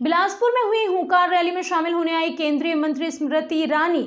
बिलासपुर में हुई हुंकार रैली में शामिल होने आई केंद्रीय मंत्री स्मृति ईरानी।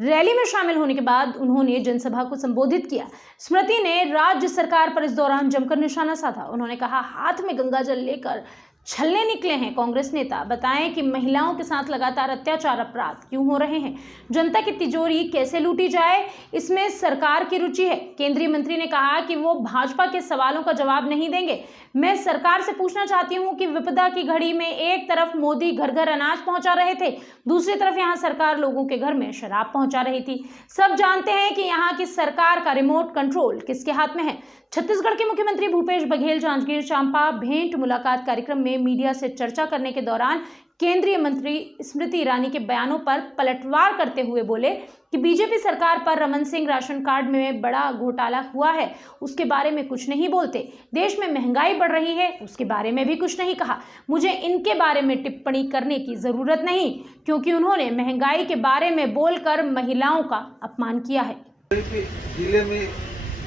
रैली में शामिल होने के बाद उन्होंने जनसभा को संबोधित किया। स्मृति ने राज्य सरकार पर इस दौरान जमकर निशाना साधा। उन्होंने कहा, हाथ में गंगाजल लेकर छलने निकले हैं कांग्रेस नेता। बताएं कि महिलाओं के साथ लगातार अत्याचार अपराध क्यों हो रहे हैं, जनता की तिजोरी कैसे लूटी जाए, इसमें सरकार की रुचि है। केंद्रीय मंत्री ने कहा कि वो भाजपा के सवालों का जवाब नहीं देंगे। मैं सरकार से पूछना चाहती हूं कि विपदा की घड़ी में एक तरफ मोदी घर घर अनाज पहुंचा रहे थे, दूसरी तरफ यहां सरकार लोगों के घर में शराब पहुंचा रही थी। सब जानते हैं कि यहां की सरकार का रिमोट कंट्रोल किसके हाथ में है। छत्तीसगढ़ के मुख्यमंत्री भूपेश बघेल जांजगीर चांपा भेंट मुलाकात कार्यक्रम में मीडिया से चर्चा करने के दौरान केंद्रीय मंत्री स्मृति ईरानी के बयानों पर पलटवार करते हुए बोले कि बीजेपी सरकार पर रमन सिंह राशन कार्ड में बड़ा घोटाला हुआ है, उसके बारे में कुछ नहीं बोलते। देश में महंगाई बढ़ रही है, उसके बारे में भी कुछ नहीं कहा। मुझे इनके बारे में टिप्पणी करने की जरूरत नहीं, क्योंकि उन्होंने महंगाई के बारे में बोलकर महिलाओं का अपमान किया है। जिले में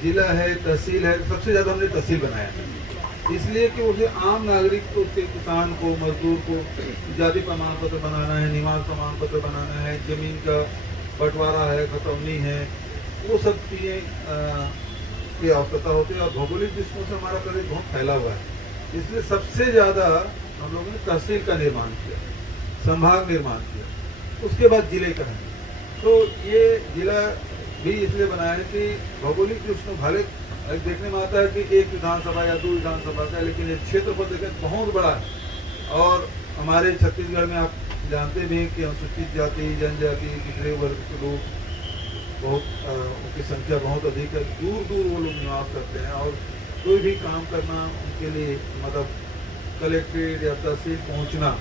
जिला है, तहसील है, सबसे ज्यादा हमने तहसील बनाया है, इसलिए कि उसे आम नागरिक को, उसके किसान को, मजदूर को जाति प्रमाण पत्र बनाना है, निवास प्रमाण पत्र बनाना है, जमीन का बंटवारा है, खतौनी है, वो सब चीज़ें की आवश्यकता होती है। और भौगोलिक दृष्टिकोण से हमारा प्रदेश बहुत फैला हुआ है, इसलिए सबसे ज़्यादा हम लोगों ने तहसील का निर्माण किया, संभाग निर्माण किया, उसके बाद जिले का है। तो ये जिला भी इसलिए बनाया है कि भौगोलिक दृष्टिकोण भले देखने में आता है कि एक विधानसभा या दो विधानसभा का, लेकिन ये क्षेत्रफल देखें बहुत बड़ा है। और हमारे छत्तीसगढ़ में आप जानते भी हैं कि अनुसूचित जाति, जनजाति, पिछड़े वर्ग के लोग बहुत उनकी संख्या बहुत अधिक है, दूर दूर वो लोग निवास करते हैं। और कोई भी काम करना उनके लिए मतलब कलेक्ट्रेट या तहसील पहुँचना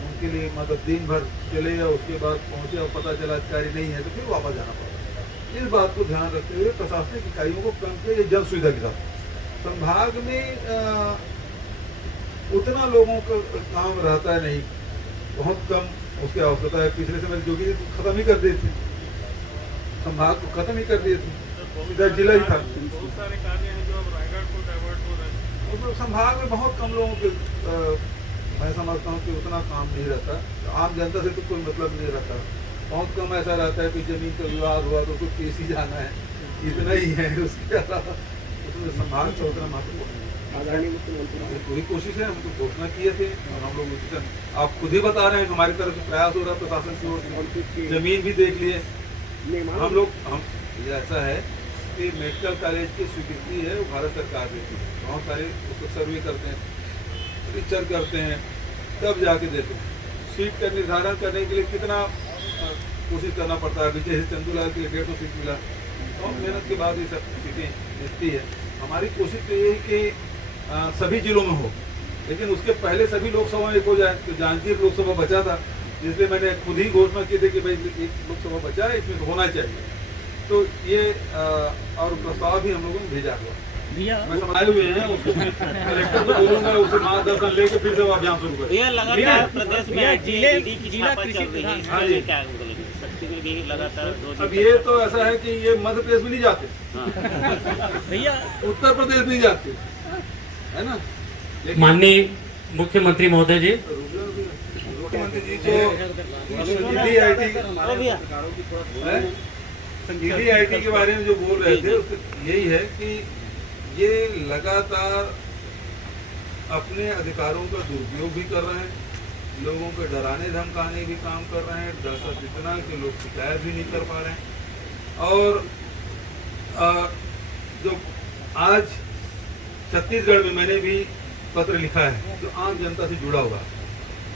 उनके लिए मतलब दिन भर चले या उसके बाद पहुँचे और पता चला अधिकारी नहीं है तो फिर वापस जाना पड़ता है। इस बात को ध्यान रखते हुए प्रशासनिक इकाइयों को कम के जन सुविधा के साथ संभाग में उतना लोगों का काम रहता है नहीं, बहुत कम उसकी आवश्यकता है। पिछले समय जोगी खत्म ही कर दिए थे, संभाग को खत्म ही कर दिए थे, इधर जिला ही था। बहुत सारे कार्य हैं जो अब रायगढ़ को डाइवर्ट हो रहे हैं। संभाग में बहुत कम लोगों के मैं समझता हूँ कि उतना काम नहीं रहता, आम जनता से तो कोई मतलब नहीं रहता। बहुत कम ऐसा रहता है कि जमीन का विवाद हुआ तो कुछ केस ही जाना है, इतना ही है। उसके अलावा उसमें संभाग का उतना महत्व पूरी कोशिश है। हम तो घोषणा किए थे और हम लोग आप खुद ही बता रहे हैं हमारी तरफ से प्रयास हो रहा है प्रशासन की ओर से। जमीन भी देख लिए हम लोग। ऐसा है कि मेडिकल कॉलेज की स्वीकृति है वो भारत सरकार देती है, बहुत सारे उसको सर्वे करते हैं, रिसर्च करते हैं, तब जाके देते हैं। सीट का निर्धारण करने के लिए कितना कोशिश करना पड़ता है। विजय चंदूलाल के लिए 150 सीट मिला, बहुत मेहनत के बाद ये सब सीटें मिलती है। हमारी कोशिश तो ये है कि सभी जिलों में हो, लेकिन उसके पहले सभी लोकसभा में एक हो जाए। तो जांजगीर लोकसभा बचा था, इसलिए मैंने खुद ही घोषणा की थी कि भाई एक लोकसभा बचा है, इसमें तो होना चाहिए। तो ये और प्रस्ताव भी हम लोगों ने भेजा हुआ मैं समाये हुए हैं। उसको कलेक्टर को बोलूंगा, उससे मार्गदर्शन लेकर फिर से अभियान शुरू करें। ये लगातार प्रदेश में जिला कृषि लगातार। अब ये तो ऐसा है कि ये मध्य प्रदेश में नहीं जाते भैया, उत्तर प्रदेश नहीं जाते, है ना। माननीय मुख्यमंत्री महोदय जी, मुख्यमंत्री जी तो ईडीआईटी के बारे में जो बोल रहे थे यही है कि ये लगातार अपने अधिकारों का दुरुपयोग भी कर रहे हैं, लोगों को डराने धमकाने भी काम कर रहे हैं, दहशत इतना कि लोग शिकायत भी नहीं कर पा रहे हैं। और जो आज छत्तीसगढ़ में मैंने भी पत्र लिखा है जो आम जनता से जुड़ा हुआ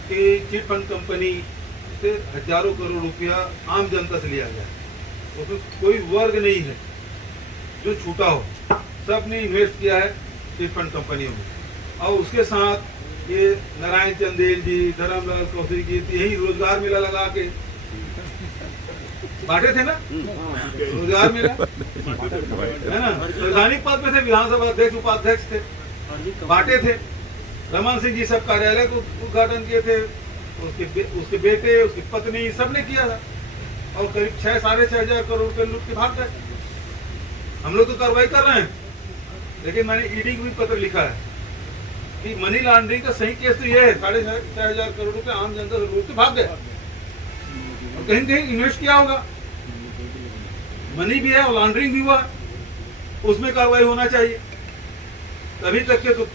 कि चिट फंड कंपनी से हजारों करोड़ रुपया आम जनता से लिया गया, उसमें कोई वर्ग नहीं है जो छूटा हो, सब ने इन्वेस्ट किया है चिट फंड कंपनियों में। और उसके साथ ये नारायण चंदेल जी, धर्मलाल कौशिक जी यही रोजगार मेला लगा के बांटे थे ना, रोजगार मेला है ना। प्रधानिक पद पे थे, विधानसभा अध्यक्ष, उपाध्यक्ष थे, बांटे थे। रमन सिंह जी सब कार्यालय को उद्घाटन किए थे, उसके बेटे, उसकी पत्नी, सबने किया था। और करीब 6-6.5 करोड़ रुपए लूट के भाग गए। हम लोग तो कार्रवाई कर रहे हैं, लेकिन मैंने ईडी को भी पत्र लिखा है कि मनी लॉन्ड्रिंग का सही केस तो ये है, 6,500 करोड़ रुपए आम जनता से लूट के भाग गए और कहीं कहीं इन्वेस्ट किया होगा, मनी भी है और लॉन्ड्रिंग भी हुआ, उसमें कार्रवाई होना चाहिए। अभी तक के तो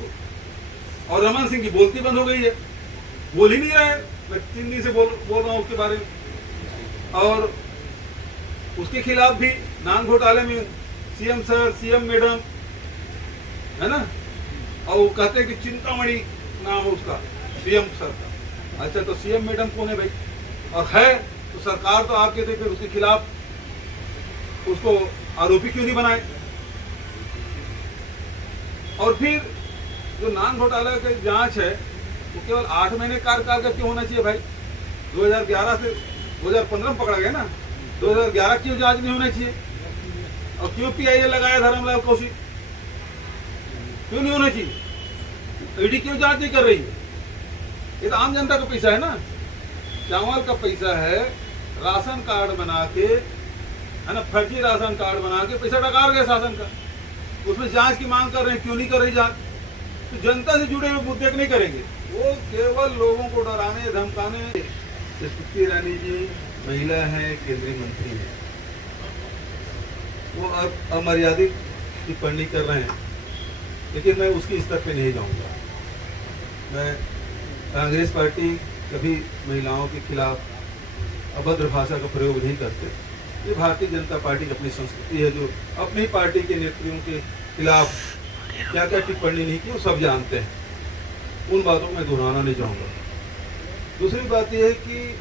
और रमन सिंह की बोलती बंद हो गई है, बोल ही नहीं रहा है। मैं 3 दिन से बोल रहा हूँ उसके बारे में। और उसके खिलाफ भी नान घोटाले में सीएम सर, सीएम मैडम, है ना, और वो कहते हैं कि चिंतामणि नाम है उसका सीएम सर का। अच्छा, तो सीएम मैडम कौन है भाई? और है तो सरकार तो आपके थे, फिर उसके खिलाफ उसको आरोपी क्यों नहीं बनाए? और फिर जो नान घोटाला की जांच है वो केवल 8 महीने कार्यकाल का क्यों होना चाहिए भाई? 2011 से 2015 में पकड़ा गया ना, 2011 क्यों जांच नहीं होना चाहिए? और क्यों पीआईए लगाया धर्मलाल कौशिक? क्यों नहीं होना चाहिए? ईडी क्यों जांच नहीं कर रही है? ये तो आम जनता का पैसा है ना, चावल का पैसा है, राशन कार्ड बना के, है ना, फर्जी राशन कार्ड बना के पैसा डकार गया शासन का, उसमें जांच की मांग कर रहे हैं। क्यों नहीं कर रही जांच? तो जनता से जुड़े हुए मुद्दे नहीं करेंगे, वो केवल लोगों को डराने धमकाने। स्मृति ईरानी जी महिला हैं, केंद्रीय मंत्री हैं, वो अब अमर्यादित टिप्पणी कर रहे हैं, लेकिन मैं उसकी स्तर पे नहीं जाऊंगा। मैं कांग्रेस पार्टी कभी महिलाओं के खिलाफ अभद्र भाषा का प्रयोग नहीं करते। ये भारतीय जनता पार्टी की अपनी संस्कृति है, जो अपनी पार्टी के नेताओं के खिलाफ क्या क्या टिप्पणी नहीं की वो सब जानते हैं, उन बातों को मैं दोहराना नहीं चाहूँगा। दूसरी बात यह है कि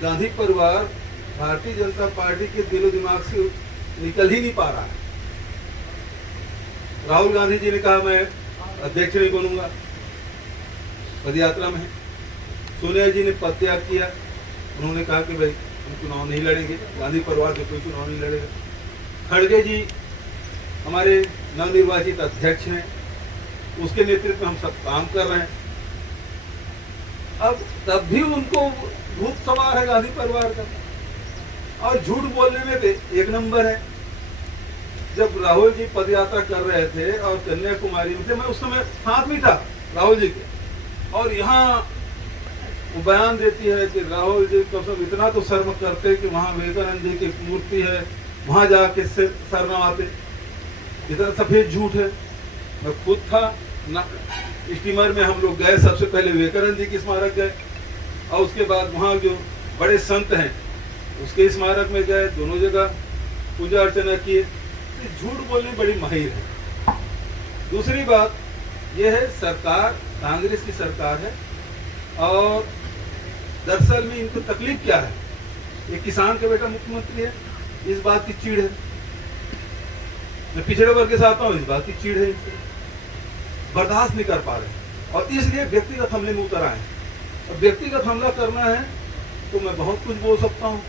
गांधी परिवार भारतीय जनता पार्टी के दिलो दिमाग से निकल ही नहीं पा रहा है। राहुल गांधी जी ने कहा मैं अध्यक्ष नहीं बनूंगा, पदयात्रा में है। सोनिया जी ने पद त्याग किया, उन्होंने कहा कि भाई हम चुनाव नहीं लड़ेंगे, गांधी परिवार से कोई चुनाव नहीं लड़ेगा। खड़गे जी हमारे नवनिर्वाचित अध्यक्ष हैं, उसके नेतृत्व में हम सब काम कर रहे हैं। अब तब भी उनको भूत सवार है गांधी परिवार का, और झूठ बोलने में एक नंबर है। जब राहुल जी पदयात्रा कर रहे थे और कन्याकुमारी में थे, मैं उस समय साथ में था राहुल जी के, और यहाँ वो बयान देती है कि राहुल जी को सब इतना तो शर्म करते कि वहाँ विवेकानंद जी की मूर्ति है, वहाँ जाके सर नवाते। इतना सफेद झूठ है। मैं खुद था ना, स्टीमर में हम लोग गए, सबसे पहले विवेकानंद जी की स्मारक गए और उसके बाद वहाँ जो बड़े संत हैं उसके स्मारक में गए, दोनों जगह पूजा अर्चना किए। झूठ बोलने बड़ी माहिर है। दूसरी बात यह है, सरकार कांग्रेस की सरकार है और दरअसल में इनको तकलीफ क्या है? ये किसान का बेटा मुख्यमंत्री है, इस बात की चिढ़ है। मैं पिछड़े वर्ग के साथ हूँ, इस बात की चिढ़ है, इनसे बर्दाश्त नहीं कर पा रहे और इसलिए व्यक्तिगत हमले में उतर आए। और व्यक्तिगत हमला करना है तो मैं बहुत कुछ बोल सकता हूँ,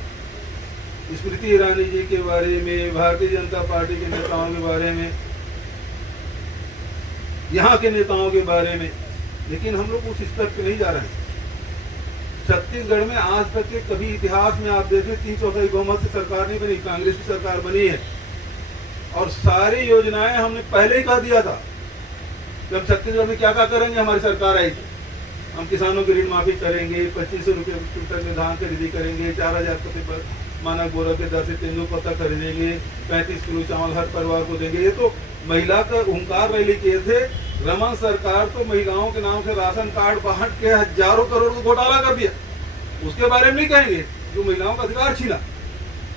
स्मृति ईरानी जी के बारे में, भारतीय जनता पार्टी के नेताओं के बारे में, यहाँ के नेताओं के बारे में, लेकिन हम लोग उस स्तर पे नहीं जा रहे हैं। छत्तीसगढ़ में आज तक के कभी इतिहास में आप देखें 3/4 बहुमत से सरकार नहीं बनी, कांग्रेस की सरकार बनी है। और सारी योजनाएं हमने पहले ही कह दिया था कि हम छत्तीसगढ़ में क्या क्या करेंगे, हमारी सरकार आई थी। हम किसानों की ऋण माफी करेंगे, 2500 रुपये क्विंटल में धान खरीदी करेंगे, 4000 प्रति मानक बोरा के दर से तेंदुपत्ता खरीदेंगे, 35 किलो चावल हर परिवार को देंगे। ये तो महिला का हुंकार रैली किए थे। रमन सरकार तो महिलाओं के नाम से राशन कार्ड बांट के हजारों करोड़ को घोटाला कर दिया, उसके बारे में नहीं कहेंगे जो महिलाओं का अधिकार छीना।